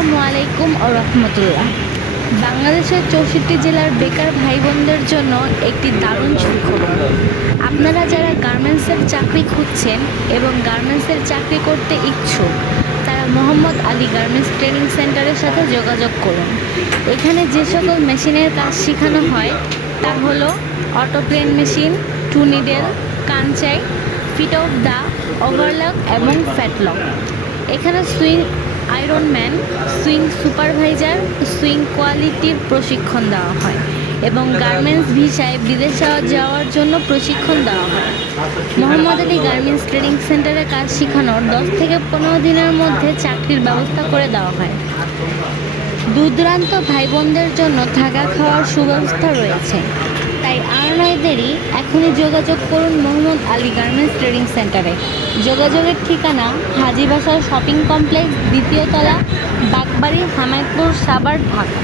আসসালামু আলাইকুম ও রহমতুল্লাহ। বাংলাদেশের চৌষট্টি জেলার বেকার ভাই বোনদের জন্য একটি দারুণ সুখবর। আপনারা যারা গার্মেন্টসের চাকরি খুঁজছেন এবং গার্মেন্টসের চাকরি করতে ইচ্ছুক, তারা মোহাম্মদ আলী গার্মেন্টস ট্রেনিং সেন্টারের সাথে যোগাযোগ করুন। এখানে যে সকল মেশিনের কাজ শেখানো হয়, তা হলো auto plain machine, two needle Kansai feed off the, overlock এবং ফ্যাটলক। এখানে sewing iron man sewing supervisor sewing কোয়ালিটির প্রশিক্ষণ দেওয়া হয় এবং গার্মেন্টস ভিসায় বিদেশ যাওয়ার জন্য প্রশিক্ষণ দেওয়া হয়। মোহাম্মদ আলী গার্মেন্টস ট্রেনিং সেন্টারে কাজ শেখানোর দশ থেকে পনেরো দিনের মধ্যে চাকরির ব্যবস্থা করে দেওয়া হয়। দূরদূরান্ত ভাই বোনদের জন্য থাকা খাওয়ার সুব্যবস্থা রয়েছে। তাই আর এখনই যোগাযোগ করুন মোহাম্মদ আলী গার্মেন্টস ট্রেনিং সেন্টারে যোগাযোগের ঠিকানা হাজিবাসার শপিং কমপ্লেক্স দ্বিতীয় তলা বাগবাড়ি হামায়তপুর সাবার ঢাকা।